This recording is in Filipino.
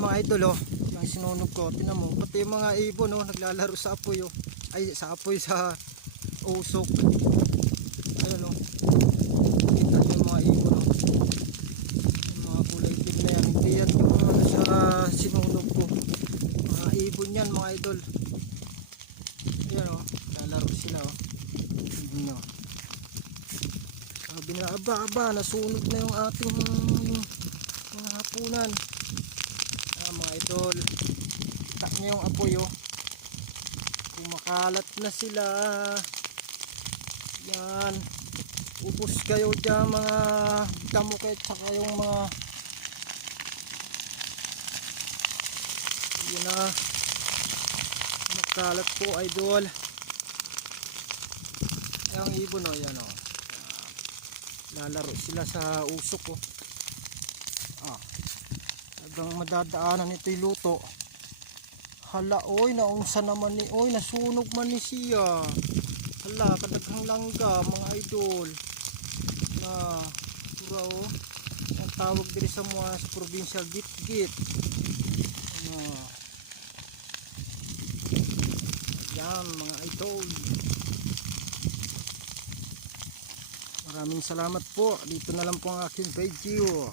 mga idol oh. Yung sinunog ko. Tinan mo. Pati yung mga ibon oh. Naglalaro sa apoy oh. Ay sa apoy sa usok. Ayun oh. Kita nyo yung mga ibon oh. Yung mga kulay na yan. Hindi yan yung ano sa sinunog ko. Mga ibon yan mga idol. Ayan oh. Lalaro sila oh. Tignan nyo. Sabi na aba aba nasunog na yung ating mga hapunan. Ah, mga idol. Kita nyo yung apoy oh. Kumakalat na sila. Yan. Upos kayo dyan mga damukit saka yung mga yun na makalat po idol yung ibon o yan o lalaro sila sa usok o ah hanggang madadaanan ito yung luto. Hala oy naunsa naman ni oy nasunog man ni siya. Hala kadaghang langga mga idol. Na pura o ang tawag diri sa mga sa provincial git git ano? Yan mga idol. Maraming salamat po. Dito na lang po ang aking video